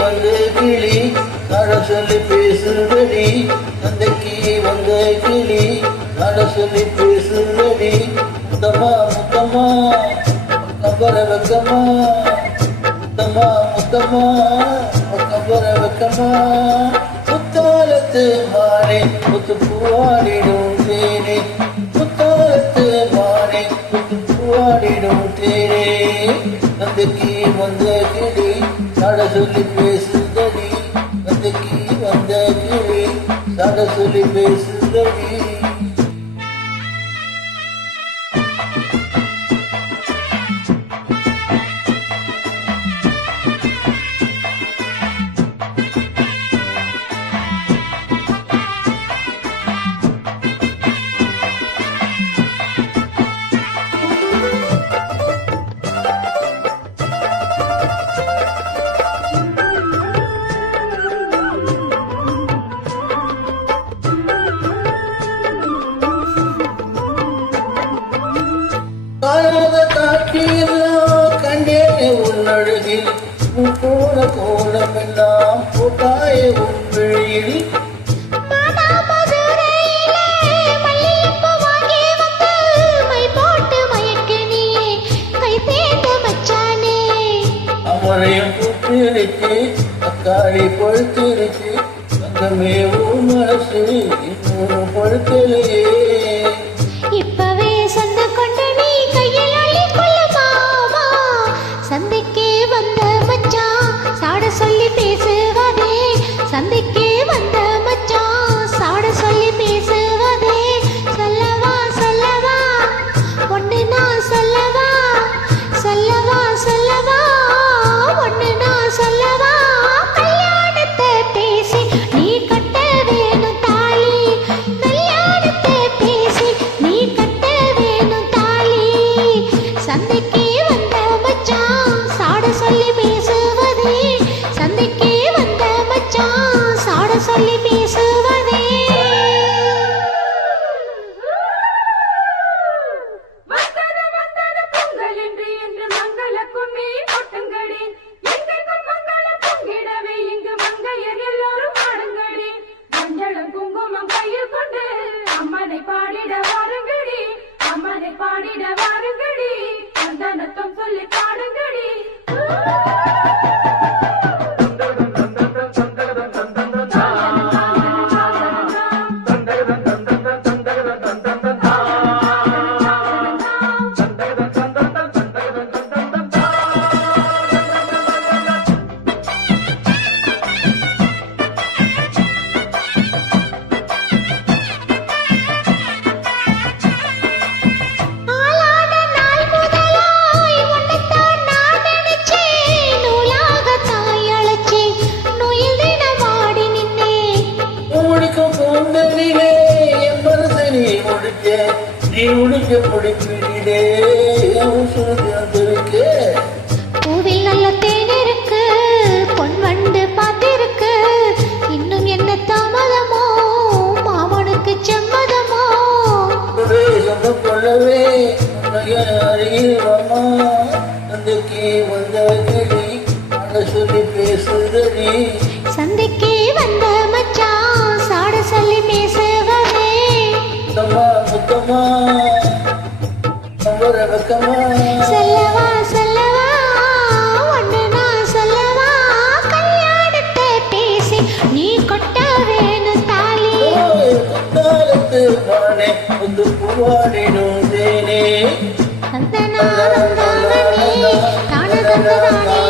வந்த கிளி நட சொல்லி பேசுதடி தந்தைக்கு வந்த கிளி நட சொல்லி பேசுதடி முத்தமா முத்தமா கபர வெக்கமா முத்தமா முத்தமா கபர வெக்கமா முத்தாலத்து மானே முத்து பூவாடிடும் தேனே முத்தாலத்து மானே முத்து பூவாடிடும் தேனே தந்தைக்கு வந்த கிளி நட சொல்லி பேசுதடி தந்தைக்கு வந்த கிளி நட சொல்லி பேசுதடி காணாத காட்சியெல்லோ கண்டேனே உன்னழகில் போன கோலமெல்லாம் போட்டாய உன் விழியில் அவரையும் கூப்பிருச்சு தக்காளி பழுத்திருச்சு தங்கமே உன் மனசு இன்னொரு பழுத்தலையே இப்பவே சந்து கொண்டு நீ கையில் அள்ளி கொள்ளு மாமா சந்தைக்கு வந்த மச்சான் சாட சொல்லி பேசுவதே சந்தைக்கு வந்த மச்சான் சாட சொல்லி பேசுவதே சொல்லவா சொல்லவா ஒன்று நான் சொல்லவா சொல்லவா சொல்லவா ஒன்று நான் சொல்லவா கல்யாணத்தை பேசி நீ கட்ட வேணும் தாலி கல்யாணத்தை பேசி நீ கட்ட வேணும் தாலி சந்தைக்கு வந்த மச்சான் சாட சொல்லி பேசுவதே சந்தைக்கு வந்த மச்சான் சாட சொல்லி பேசுவதே பாடிட வாருங்கடி அம்மனை பாடிட வாருங்கடி சந்தனத்தம் சொல்லி பாடுங்கடி நீ உடுக்க பிடிப்பிடிலே இருக்கு பூவில் நல்ல தேன் இருக்கு பொன் வண்டு பார்த்திருக்கு இன்னும் என்ன தாமதமோ மாமனுக்கு செம்மதமோ சொந்தம் கொள்ளவே அருகில் வாமா தந்தைக்கு வந்த கிளி அட சொல்லி பேசுதடி சந்தைக்கு வந்த மச்சான் சாட சொல்லி பேசுவதே முத்தமா முத்தமா கபர வெக்கமா சொல்லவா சொல்லவா ஒன்று நான் சொல்லவா கல்யாணத்தை பேசி நீ கொட்ட வேணும் தாலி முத்தாலத்து மானே முத்து பூவாடிடும் தேனே தந்தனா தந்தானே தான தந்ததானே